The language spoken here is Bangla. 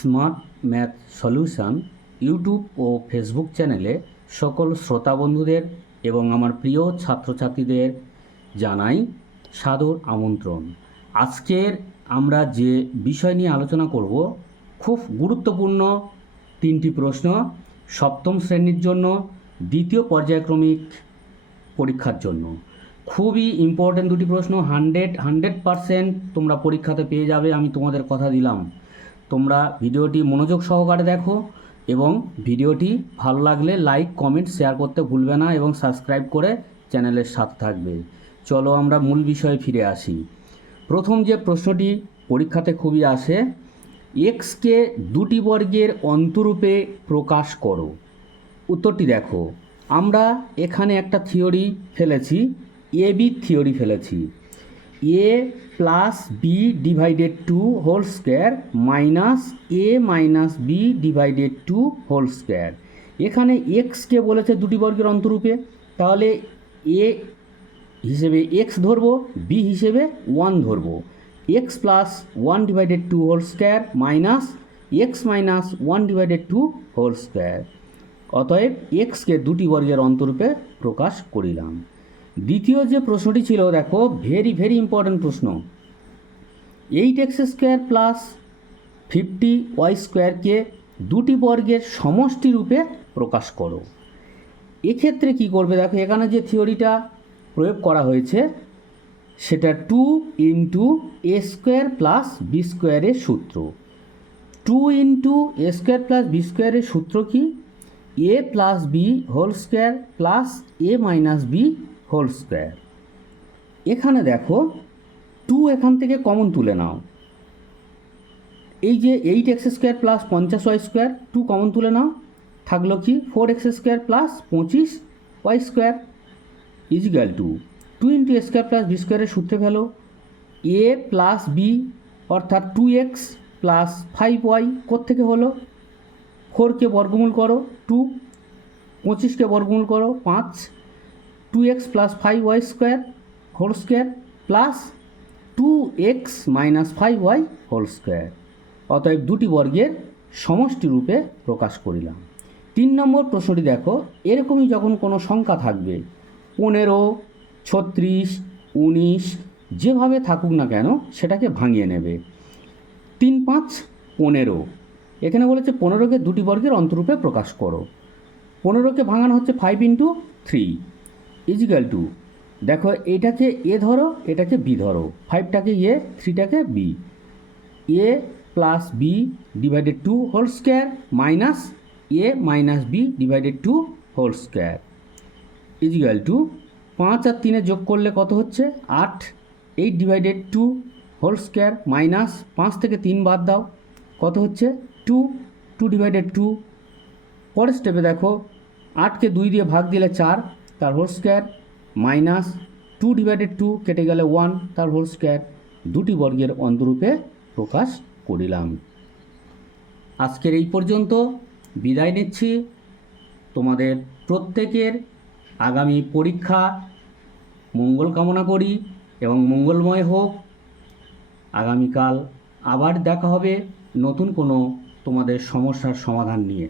স্মার্ট ম্যাথ সলিউশন ইউটিউব ও ফেসবুক চ্যানেলে সকল শ্রোতা বন্ধুদের এবং আমার প্রিয় ছাত্রছাত্রীদের জানাই সাদর আমন্ত্রণ। আজকের আমরা যে বিষয় নিয়ে আলোচনা করব খুব গুরুত্বপূর্ণ তিনটি প্রশ্ন সপ্তম শ্রেণীর জন্য দ্বিতীয় পর্যায়ক্রমিক পরীক্ষার জন্য। খুবই ইম্পর্ট্যান্ট দুটি প্রশ্ন, 100% তোমরা পরীক্ষাতে পেয়ে যাবে, আমি তোমাদের কথা দিলাম। তোমরা ভিডিওটি মনোযোগ সহকারে দেখো এবং ভিডিওটি ভালো লাগলে লাইক কমেন্ট শেয়ার করতে ভুলবে না এবং সাবস্ক্রাইব করে চ্যানেলের সাথে থাকবে। চলো আমরা মূল বিষয়ে ফিরে আসি। প্রথম যে প্রশ্নটি পরীক্ষাতে খুবই আসে, এক্সকে দুটি বর্গের অন্তরূপে প্রকাশ করো। উত্তরটি দেখো, আমরা এখানে একটা থিওরি ফেলেছি, এ বি থিওরি ফেলেছি। A plus B divided two whole square minus A minus B divided two whole square. এখানে এক্সকে বলেছে দুটি বর্গের অন্তরূপে, তাহলে এ হিসেবে এক্স ধরবো, বি হিসেবে 1 ধরবো। X plus 1 divided two whole square minus x minus 1 divided two whole square. অতএব এক্সকে দুটি বর্গের অন্তরূপে প্রকাশ করিলাম। দ্বিতীয় যে প্রশ্নটি ছিল, দেখো ভেরি ইম্পর্ট্যান্ট প্রশ্ন, 8x স্কোয়ার প্লাস 50y স্কোয়ারকে দুটি বর্গের সমষ্টি রূপে প্রকাশ করো। এক্ষেত্রে কি করবে, দেখো এখানে যে থিওরিটা প্রয়োগ করা হয়েছে সেটা 2 into A square plus B স্কোয়ারের সূত্র। 2 into A square plus B স্কোয়ারের সূত্র কি, A plus B whole square plus A minus B whole square. এখানে দেখো 2 এখান থেকে কমন তুলে নাও, এই যে 8x square plus 50y square 2 common তুলে নাও, থাকলো কি 4x square plus 25y square equal to 2 into A square plus B স্কোয়ারের সূত্রে ফেলো, এ প্লাস বি অর্থাৎ 2x প্লাস 5y কোত্থেকে হলো, 4কে বর্গমূল করো 2, 25কে বর্গমূল করো 5, 2x plus 5y square whole square plus 2x minus 5y whole square. অতএব দুটি বর্গের সমষ্টি রূপে প্রকাশ করিলাম। 3 নম্বর প্রশ্নটি দেখো, এরকমই যখন কোনো সংখ্যা থাকবে 15, 36, 19 যেভাবে থাকুক না কেন সেটাকে ভাঙিয়ে নেবে। 3, 5, 15, এখানে বলেছে 15কে দুটি বর্গের অন্তরূপে প্রকাশ করো। 15কে ভাঙানো হচ্ছে 5 ইন্টু 3 ইজিক্যাল টু, দেখো এটাকে এ ধরো এটাকে বি ধরো, 5টাকে এ 3টাকে B, A plus B divided two whole square minus A minus B divided two whole square equal to 5 আর 3 যোগ করলে কত হচ্ছে 8, 8 divided two whole square minus 5 থেকে 3 বাদ দাও কত হচ্ছে 2, 2 ডিভাইডেড টু। পরের স্টেপে দেখো 8কে 2 দিয়ে ভাগ দিলে 4 তার whole square minus 2 divided to কেটে গেলে 1 তার হোল স্কোয়ার। দুটি বর্গের অন্তরূপে প্রকাশ করিলাম। আজকের এই পর্যন্ত বিদায় নিচ্ছি। তোমাদের প্রত্যেকের আগামী পরীক্ষা মঙ্গল কামনা করি এবং মঙ্গলময় হোক। আগামীকাল আবার দেখা হবে নতুন কোনো তোমাদের সমস্যার সমাধান নিয়ে।